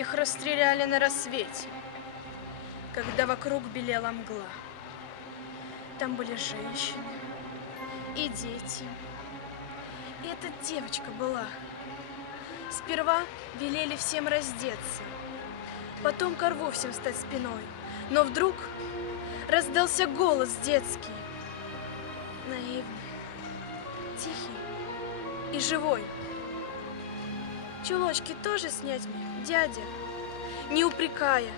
Их расстреляли на рассвете, когда вокруг белела мгла. Там были женщины и дети. И эта девочка была. Сперва велели всем раздеться, потом ко рву всем встать спиной. Но вдруг раздался голос детский, наивный, тихий и живой. Чулочки тоже снять мне, дядя? Не упрекая,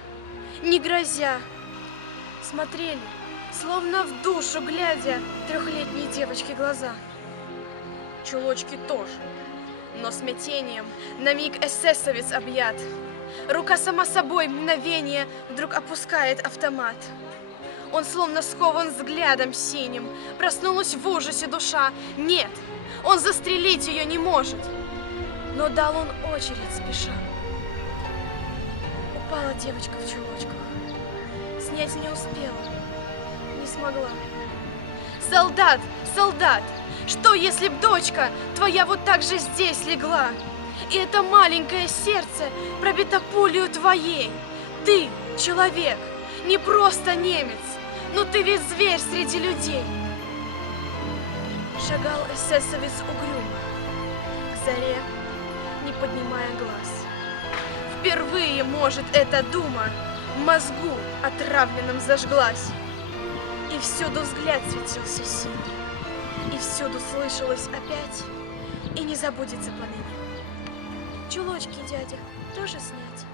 не грозя, смотрели, словно в душу глядя, трехлетней девочки глаза. Чулочки тоже, но смятением на миг эсэсовец объят. Рука сама собой мгновение вдруг опускает автомат. Он словно скован взглядом синим. Проснулась в ужасе душа. Нет, он застрелить ее не может. Но дал он очередь спеша. Упала девочка в чулочках. Снять не успела, не смогла. Солдат, солдат, что если б дочка твоя вот так же здесь легла? И это маленькое сердце пробито пулею твоей. Ты человек, не просто немец, но ты ведь зверь среди людей. Шагал эсэсовец угрюмо к заре, не поднимая глаз. Впервые, может, эта дума в мозгу отравленном зажглась. И всюду взгляд светился синий, и всюду слышалось опять, и не забудется поныне. Чулочки, дядя, тоже снять?